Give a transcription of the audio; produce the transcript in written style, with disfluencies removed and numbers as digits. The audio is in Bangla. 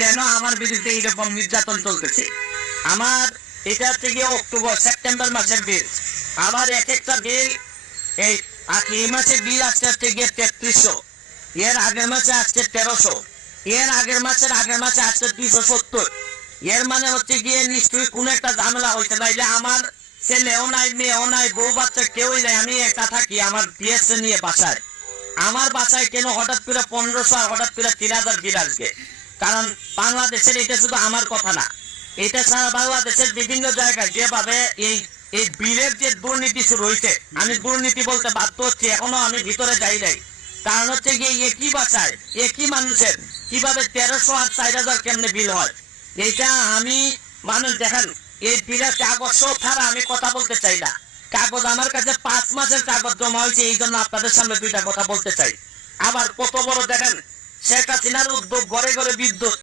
কেন আমার বিরুদ্ধে এইরকম নির্যাতন চলতেছে। আমার এটা হচ্ছে গিয়ে অক্টোবর সেপ্টেম্বর মাসের বিল। আমার এক একটা বিল এই মাসের বিল আসছে হচ্ছে গিয়ে 3300, এর আগের মাসে আসছে 1300, এর আগের মাসে আসছে 270। এর মানে হচ্ছে গিয়ে নিশ্চয়ই কোন একটা ঝামেলা হয়েছে, নাইলে আমার ছেলেও নাই, মেয়েও নাই, বউ বাচ্চা কেউই নাই, আমি একা থাকি আমার পিএসএ নিয়ে বাসায়। আমার বাসায় কেন হঠাৎ করে 1500 আর হঠাৎ করে 3000 বিল আসবে? কারণ বাংলাদেশের এটা শুধু আমার কথা না, এটা সারা বাংলাদেশের বিভিন্ন জায়গায় যেভাবে এই এই বিলের যে দুর্নীতি শুরু হয়েছে, আমি দুর্নীতি বলতে বাধ্য হচ্ছি, এখনো আমি ভিতরে যাই নাই। কারণ হচ্ছে গিয়ে একই বাসায় একই মানুষের কিভাবে 1300 আর 4000 কেমনে বিল হয়, এইটা আমি মানুষ দেখেন। এই বিলের কাগজ ছাড়া আমি কথা বলতে চাই না। কাগজ আমার কাছে 5 মাসের কাগজ জমা হয়েছে, এই জন্য আপনাদের সামনে দুইটা কথা বলতে চাই। আবার কত বড় দেখেন, শেখ হাসিনার উদ্যোগ, ঘরে ঘরে বিদ্যুৎ।